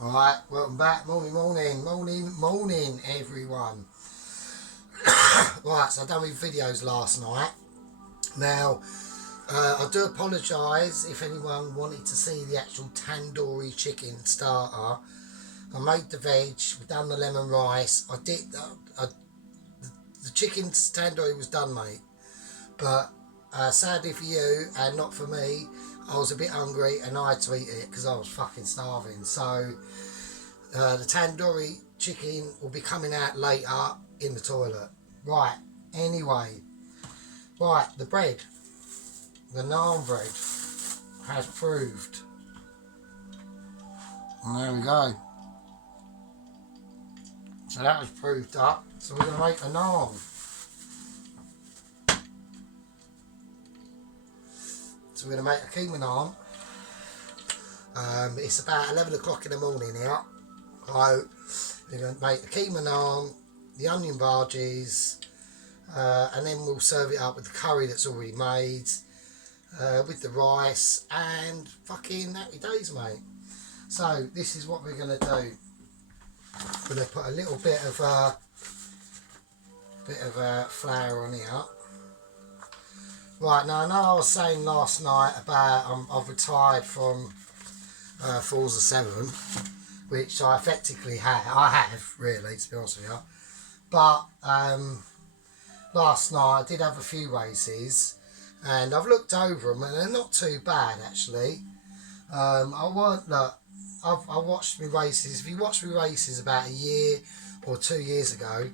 Alright, welcome back. Morning, everyone. Right, so I done with videos last night. Now, I do apologise if anyone wanted to see the actual tandoori chicken starter. I made the veg, we've done the lemon rice. The chicken tandoori was done, mate. But sadly for you and not for me, I was a bit hungry and I had to eat it because I was fucking starving. So the tandoori chicken will be coming out later in the toilet. Right, anyway. Right, the bread. The naan bread has proved. And there we go. So that was proved up. So we're going to make a naan. So we're going to make a Keema naan. It's about 11 o'clock in the morning here. So we're going to make the Keema naan, the onion bhajis, and then we'll serve it up with the curry that's already made, with the rice, and fucking happy days, mate. So this is what we're going to do. We're going to put a little bit of flour on here. Right, now I know I was saying last night about I've retired from Forza 7, which I effectively have. I have, really, to be honest with you. But last night I did have a few races, and I've looked over them, and they're not too bad, actually. I watched my races. If you watched my races about a year or 2 years ago,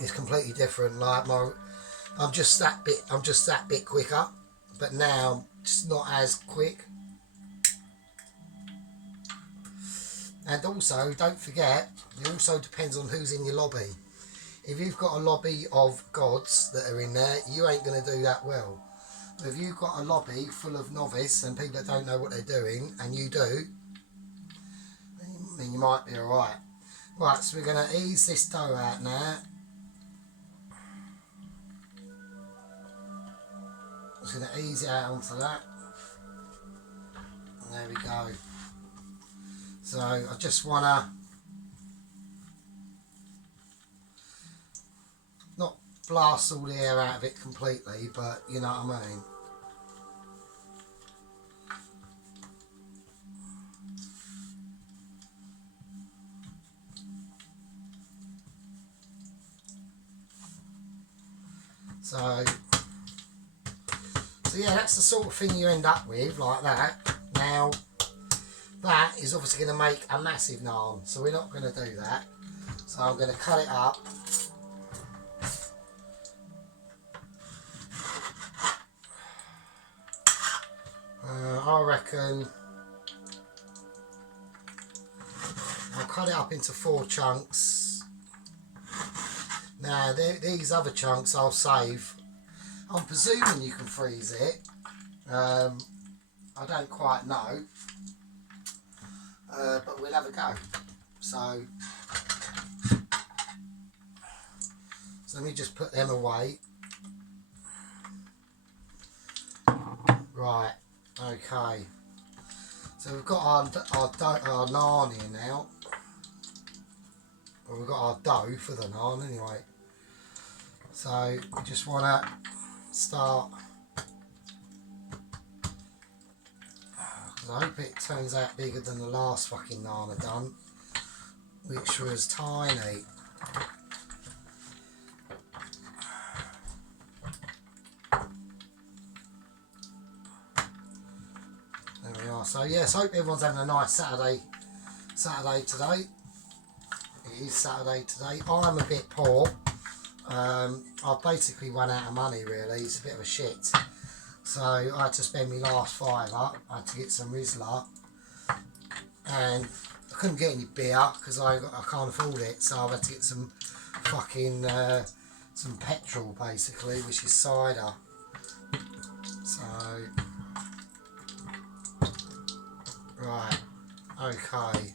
it's completely different. Like I'm just that bit quicker, but now just not as quick. And also, don't forget, it also depends on who's in your lobby. If you've got a lobby of gods that are in there, you ain't going to do that well. If you've got a lobby full of novice and people that don't know what they're doing, and you do, then you might be alright. Right, so we're going to ease this dough out now. Just going to ease it out onto that. And there we go. So I just want to not blast all the air out of it completely, but you know what I mean. So yeah, that's the sort of thing you end up with, like that. Now, that is obviously going to make a massive naan, so we're not going to do that. So I'm going to cut it up. I reckon I'll cut it up into 4 chunks. Now, these other chunks I'll save. I'm presuming you can freeze it. I don't quite know. But we'll have a go. So let me just put them away. Right, okay. So we've got our naan here now. Well, we've got our dough for the naan anyway. So we just want to start. I hope it turns out bigger than the last fucking naan I done, which was tiny. There we are. So yes, I hope everyone's having a nice Saturday today. It is Saturday today. I'm a bit poor. I've basically run out of money, really. It's a bit of a shit. So I had to spend my last fiver. I had to get some Rizla, and I couldn't get any beer because I can't afford it. So I've had to get some fucking some petrol, basically, which is cider. So right, okay.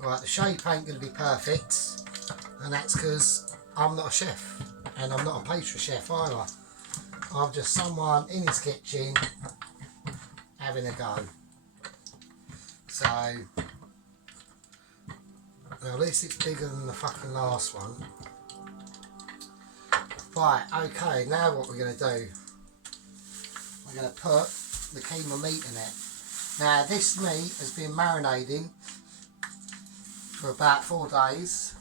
Right, the shape ain't going to be perfect, and that's because I'm not a chef, and I'm not a pastry chef either. I'm just someone in his kitchen having a go. So, well, at least it's bigger than the fucking last one. Right, okay, now what we're going to do, we're going to put the Keema meat in it. Now, this meat has been marinating for about 4 days.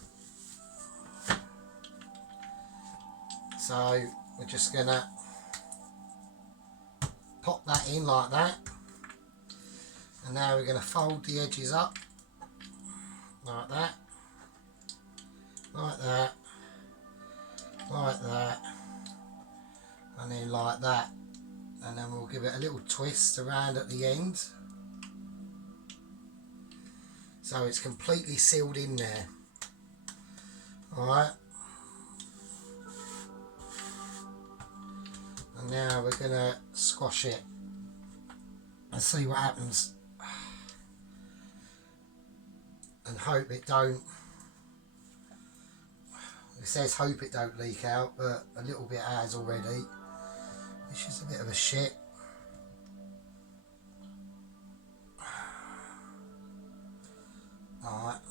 So, we're just going to pop that in like that. And now we're going to fold the edges up like that, like that, like that, and then like that, and then we'll give it a little twist around at the end so it's completely sealed in there. Alright, and now we're going to squash it and see what happens, and hope it don't, it says hope it don't leak out, but a little bit has already, which is a bit of a shit. Alright.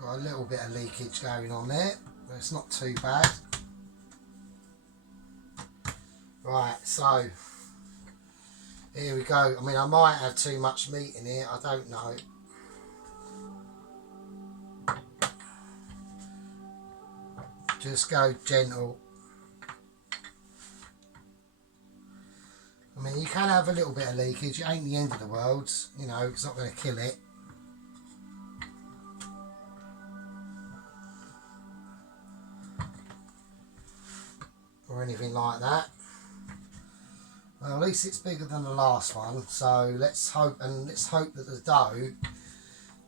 Got a little bit of leakage going on there, but it's not too bad. Right, so here we go. I mean, I might have too much meat in here, I don't know. Just go gentle. I mean, you can have a little bit of leakage, it ain't the end of the world, you know, it's not going to kill it. Or anything like that. Well, at least it's bigger than the last one, so let's hope that the dough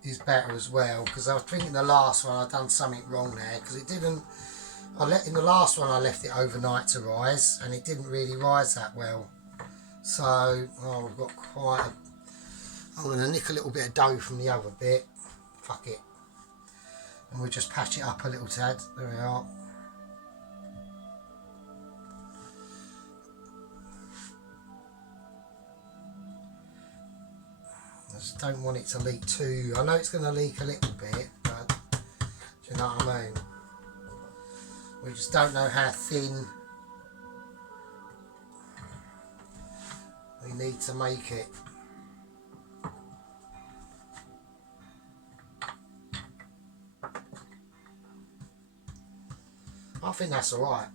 is better as well, because I was thinking the last one I'd done something wrong there, because it didn't, in the last one I left it overnight to rise, and it didn't really rise that well. So, oh, we've got quite a, I'm going to nick a little bit of dough from the other bit, fuck it, and we'll just patch it up a little tad, there we are. I just don't want it to leak too. I know it's going to leak a little bit, but do you know what I mean? We just don't know how thin we need to make it. I think that's alright.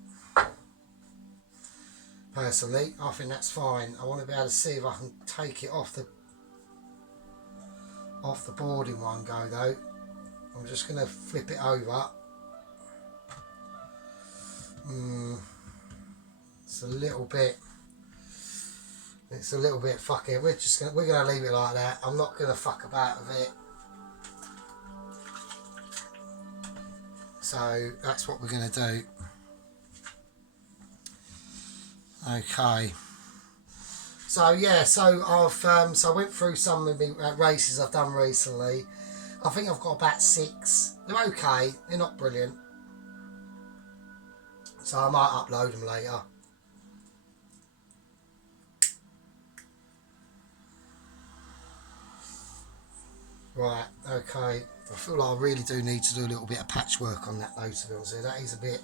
Personally, I think that's fine. I want to be able to see if I can take it off the board in one go though. I'm just going to flip it over. It's a little bit fuck it. We're gonna leave it like that. I'm not gonna fuck about with it. So that's what we're gonna do. Okay. So yeah, so I've so I went through some of the races I've done recently. I think I've got about 6. They're okay. They're not brilliant. So I might upload them later. Right, okay. I feel like I really do need to do a little bit of patchwork on that though, to be honest with you. That is a bit,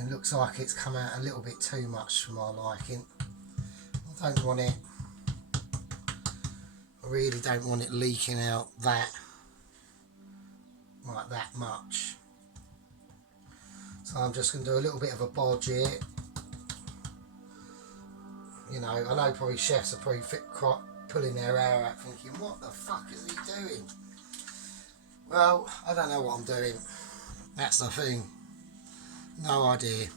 it looks like it's come out a little bit too much for my liking. I don't want it, I really don't want it leaking out that, like that much. So I'm just going to do a little bit of a bodge here. You know, I know probably chefs are probably pulling their hair out thinking, what the fuck is he doing? Well, I don't know what I'm doing. That's the thing. No idea.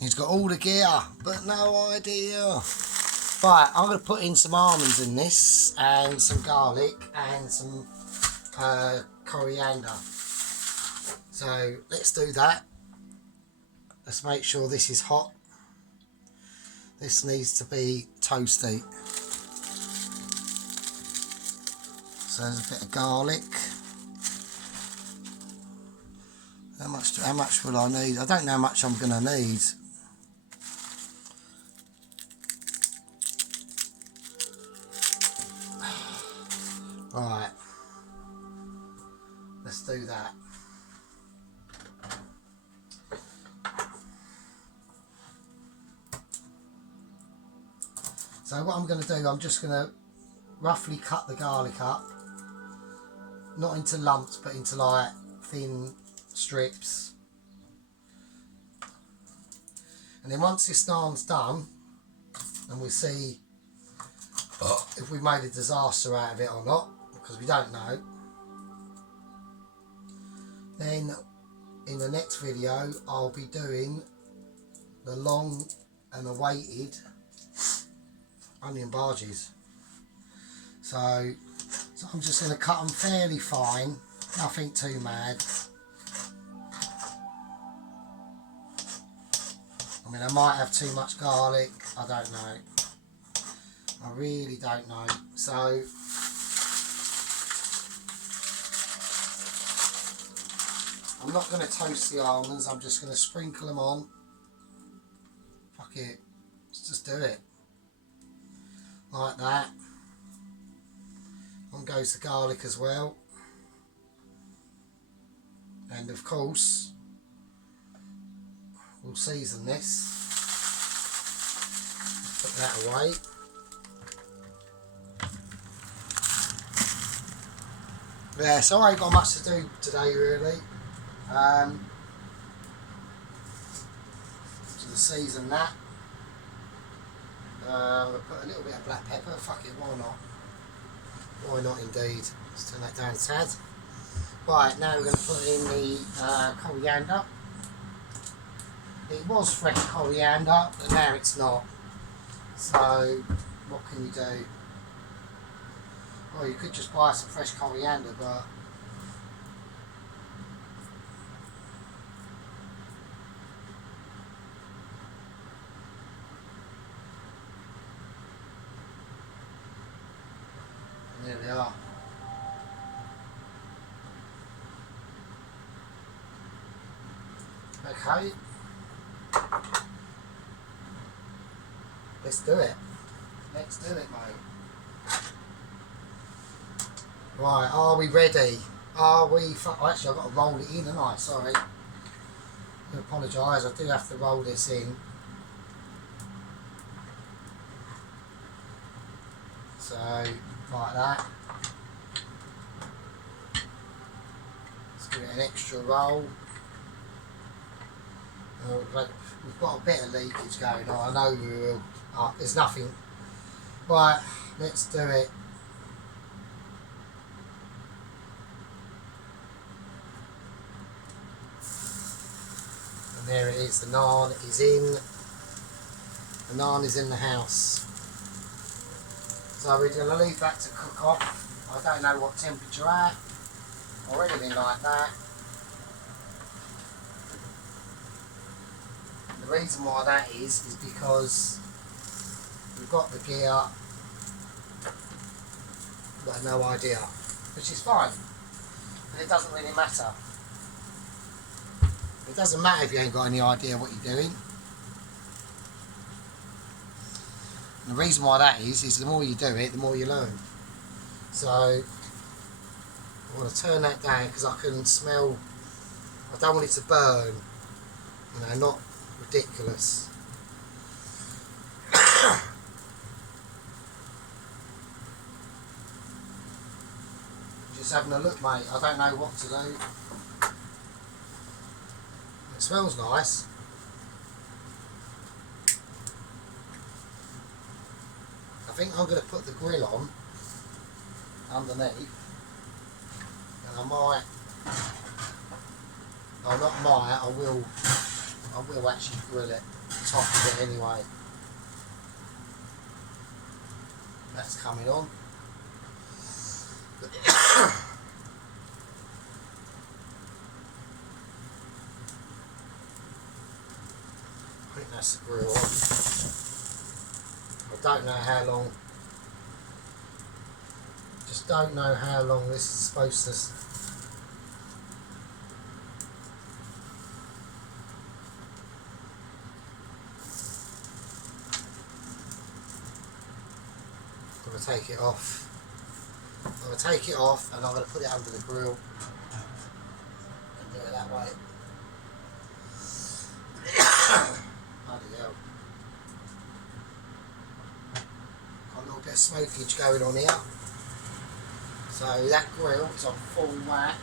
He's got all the gear, but no idea. Right, I'm going to put in some almonds in this, and some garlic, and some coriander. So let's do that. Let's make sure this is hot. This needs to be toasty. So there's a bit of garlic. How much will I need? I don't know how much I'm going to need. Right. Let's do that. So what I'm going to do, I'm just going to roughly cut the garlic up. Not into lumps, but into like thin strips. And then once this naan's done, and we see if we made a disaster out of it or not, because we don't know, then in the next video I'll be doing the long and awaited onion barges. So I'm just going to cut them fairly fine, nothing too mad. I mean, I might have too much garlic, I don't know. I really don't know. So I'm not going to toast the almonds, I'm just going to sprinkle them on. Fuck it, let's just do it. Like that. On goes the garlic as well. And of course, we'll season this. Put that away. Yeah, so I ain't got much to do today really. So to season that, we'll put a little bit of black pepper. Fuck it, why not? Why not indeed? Let's turn that down a tad. Right, now we're going to put in the coriander. It was fresh coriander, but now it's not. So, what can you do? Well, you could just buy some fresh coriander, but there we are. Okay. Let's do it. Let's do it, mate. Right, are we ready? Are we... Oh, actually, I've got to roll it in, haven't I? Sorry. I apologise, I do have to roll this in. So, like that. Let's give it an extra roll. We've got a bit of leakage going on. I know we will. Oh, there's nothing. Right, let's do it. And there it is. The naan is in. The naan is in the house. So we're going to leave that to cook off. I don't know what temperature at or anything like that. The reason why that is because we've got the gear, but no idea, which is fine. But it doesn't really matter. It doesn't matter if you ain't got any idea what you're doing. And the reason why that is the more you do it, the more you learn. So I want to turn that down because I can smell. I don't want it to burn. You know, not ridiculous. Just having a look, mate. I don't know what to do. It smells nice. I think I'm going to put the grill on underneath, and I might. Oh, not might. I will actually grill it, top of it anyway. That's coming on. I think that's the grill on. don't know how long. Just don't know how long this is supposed to. I'm going to take it off. I'm going to take it off and I'm going to put it under the grill and do it that way. Bloody hell. Got a little bit of smokage going on here. So that grill is on full whack.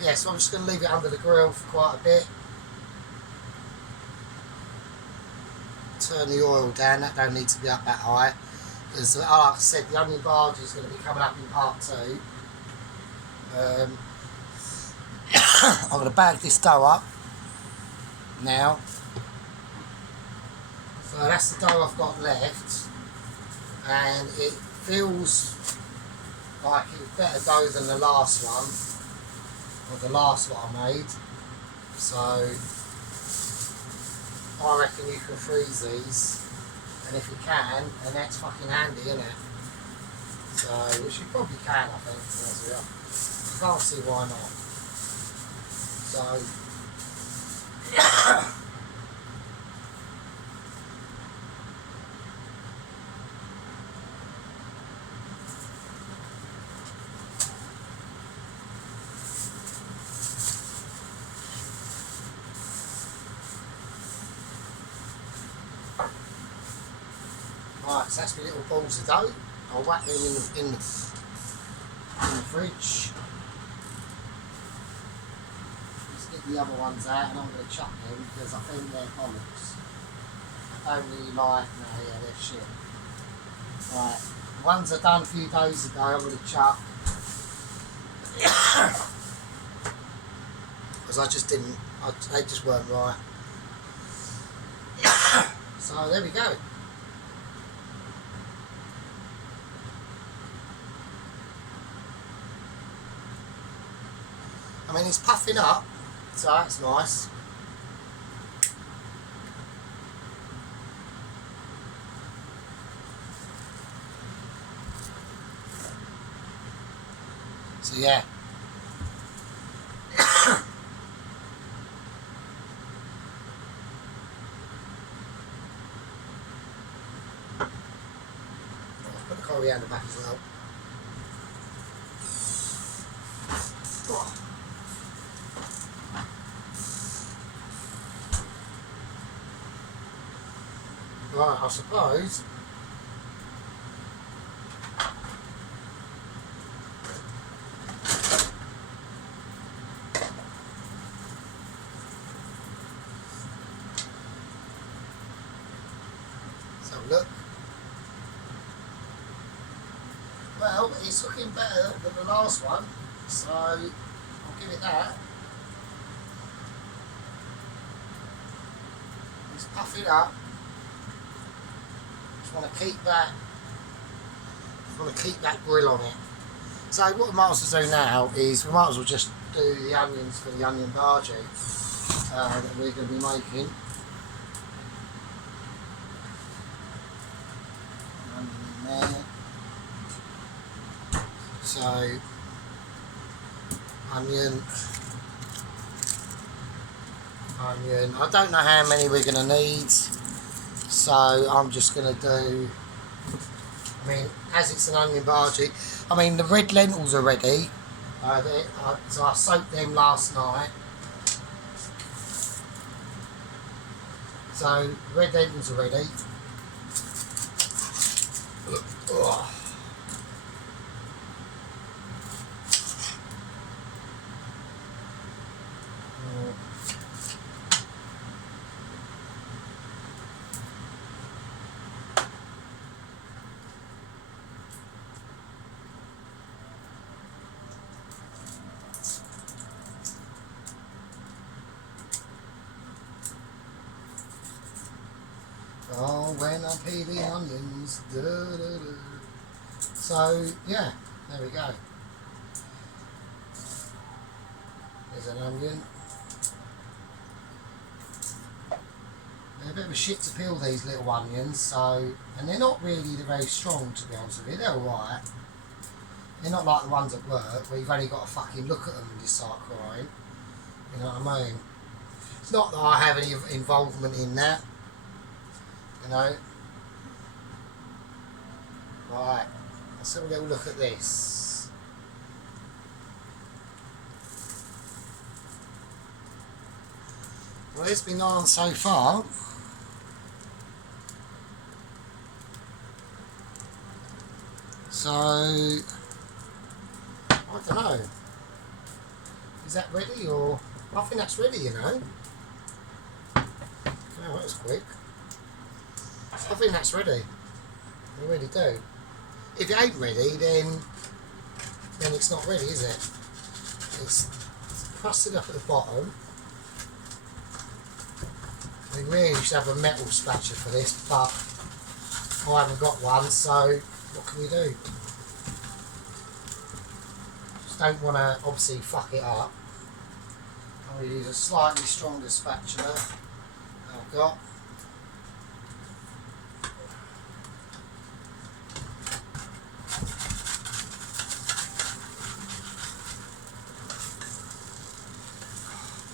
Yeah, so I'm just going to leave it under the grill for quite a bit. Turn the oil down, that don't need to be up that high. Because like I said, the onion barge is going to be coming up in part 2. I'm going to bag this dough up now. So that's the dough I've got left. And it feels like it's better dough than the last one. Or the last one I made. So I reckon you can freeze these, and if you can, then that's fucking handy, isn't it? So, which you probably can, I think, to be honest with you. I can't see why not. So, right, so that's my little balls of dough. I'll whack them in the fridge. Let's get the other ones out and I'm going to chuck them because I think they're bollocks. I don't really like, no, yeah, they're shit. Right, the ones I done a few days ago I'm going to chuck. Because I just didn't, they just weren't right. So there we go. I mean, it's puffing up, so that's nice. So yeah. I'll put the coriander back as well. Right, I suppose so look. Well, it's looking better than the last one, so I'll give it that. It's puffing up. Want to keep that grill on it. So what we might as well do now is we might as well just do the onions for the onion bhaji that we're going to be making. Onion in there. So onion. I don't know how many we're going to need. So I'm just going to do, I mean, as it's an onion bhaji, I mean the red lentils are ready, so I soaked them last night. So red lentils are ready. Ugh. Oh, when I peel the onions, da, da, da. So yeah, There we go. There's an onion. They're a bit of a shit to peel, these little onions, so, and they're not really very strong, to be honest with you. They're alright. They're not like the ones at work where you've only got to fucking look at them and just start crying. You know what I mean? It's not that I have any involvement in that. You know. Right. Let's have a little look at this. Well, it's been on so far. So, I don't know. Is that ready, or I think that's ready, you know. Oh, that was quick. I think that's ready. I really do. If it ain't ready, then it's not ready, is it? It's crusted up at the bottom. We really should have a metal spatula for this, but I haven't got one, so what can you do? Just don't want to obviously fuck it up. I'm going to use a slightly stronger spatula I've got.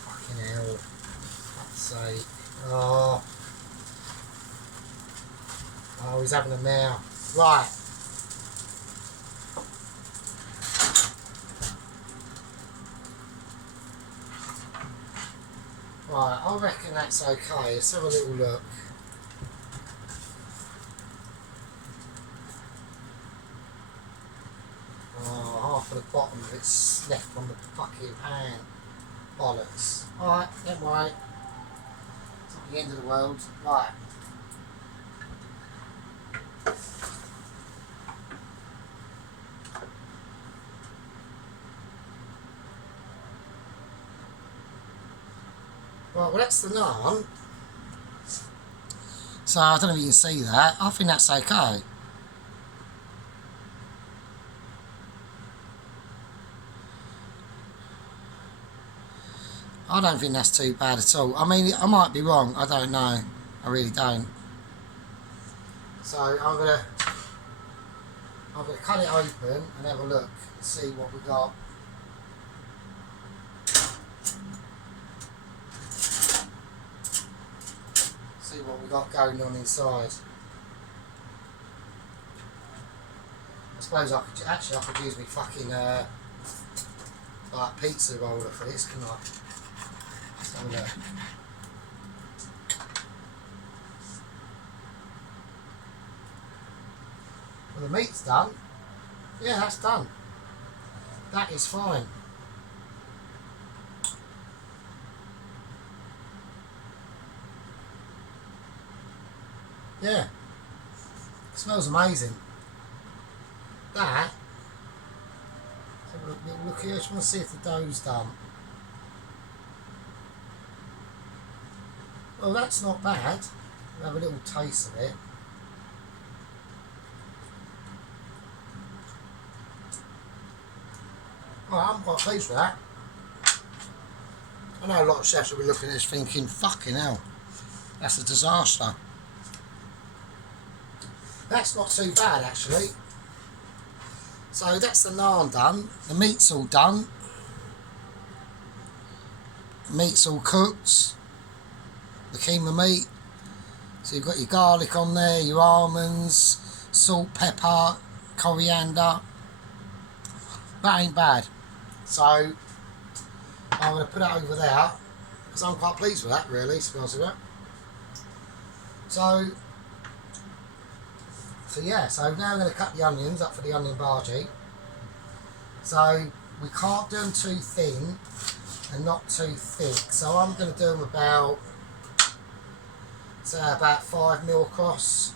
Fucking hell. Let's say. Oh, he's having a meow. Right. Right, I reckon that's okay. Let's have a little look. Oh, half of the bottom of it's left on the fucking pan. Bollocks. Alright, don't worry. It's not the end of the world. Right. Right, well that's the naan. So I don't know if you can see that. I think that's okay. I don't think that's too bad at all. I mean, I might be wrong. I don't know. I really don't. So I'm gonna cut it open and have a look and see what we got. See what we got going on inside. I suppose I could use my fucking like pizza roller for this, couldn't I? Let's have a look. Well, the meat's done. Yeah, that's done. That is fine. Yeah. It smells amazing. That. Let's have a look here. I just want to see if the dough's done. Well, that's not bad. We'll have a little taste of it. Well, I'm quite pleased with that. I know a lot of chefs will be looking at this thinking, fucking hell, that's a disaster. That's not too bad actually. So that's the naan done. The meat's all done. The meat's all cooked. The keema meat. So you've got your garlic on there, your almonds, salt, pepper, coriander. That ain't bad. So I'm going to put it over there because I'm quite pleased with that really, to be honest with you. So yeah, so now I'm going to cut the onions up for the onion bhaji. So we can't do them too thin and not too thick. So I'm going to do them about 5mm across,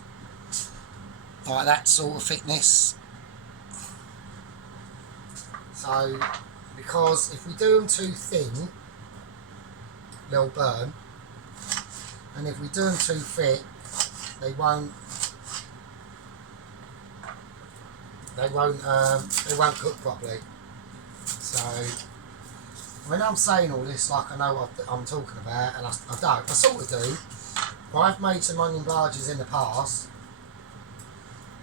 like that sort of thickness. So because if we do them too thin, they'll burn, and if we do them too thick, they won't. they won't cook properly. So when I'm saying all this, like I know what I'm talking about, and I don't. I sort of do. I've made some onion barges in the past.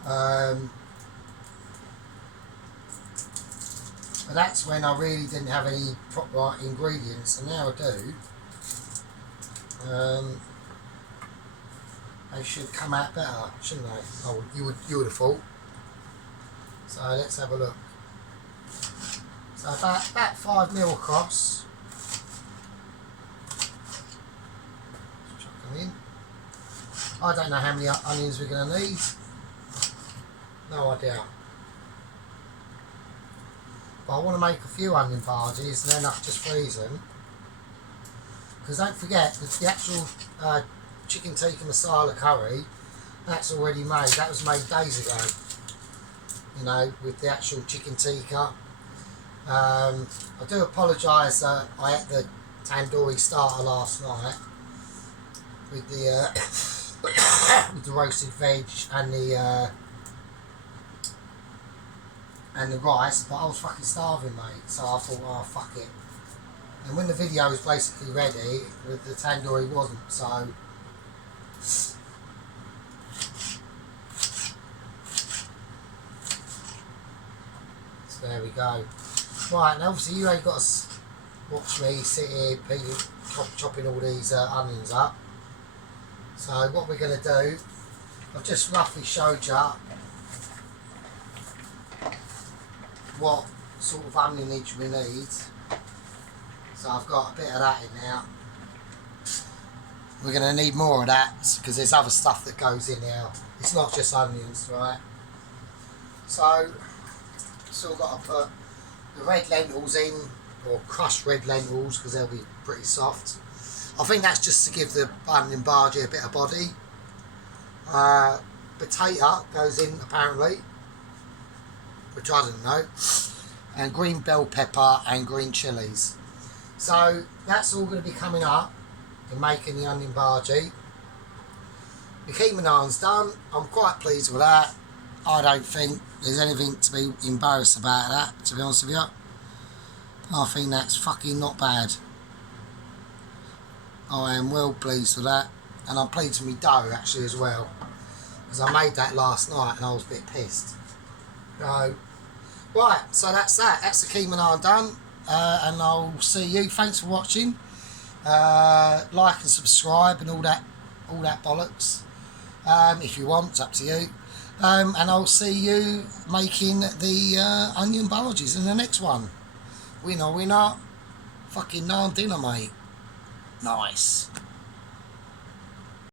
But that's when I really didn't have any proper ingredients, and now I do. They should come out better, shouldn't they? Oh, you would have thought. So let's have a look. So about 5 mil across. Chuck them in. I don't know how many onions we're going to need. No idea. But I want to make a few onion barges and then I can just freeze them. Because don't forget, the actual chicken tikka masala curry, that's already made. That was made days ago. You know, with the actual chicken tikka. I do apologise that I ate the tandoori starter last night with the with the roasted veg and the rice, but I was fucking starving, mate. So I thought, oh fuck it. And when the video was basically ready, the tandoori wasn't. So there we go. Right, and obviously you ain't got to watch me sit here chopping all these onions up. So what we're going to do, I've just roughly showed you what sort of onionage we need. So I've got a bit of that in there. We're going to need more of that because there's other stuff that goes in there. It's not just onions, right? So still got to put the red lentils in, or crushed red lentils, because they'll be pretty soft. I think that's just to give the onion bargee a bit of body. Potato goes in apparently, which I didn't know, and green bell pepper and green chilies. So that's all going to be coming up in making the onion bargee. The keema naan's done. I'm quite pleased with that. I don't think there's anything to be embarrassed about that, to be honest with you. I think that's fucking not bad. I am well pleased with that. And I'm pleased with my dough actually as well. Because I made that last night and I was a bit pissed. So, right, so that's that. That's the keema naan done. And I'll see you. Thanks for watching. Like and subscribe and all that bollocks. If you want, it's up to you. And I'll see you making the onion barges in the next one. Winner, winner. Fucking naan dinner, mate. Nice.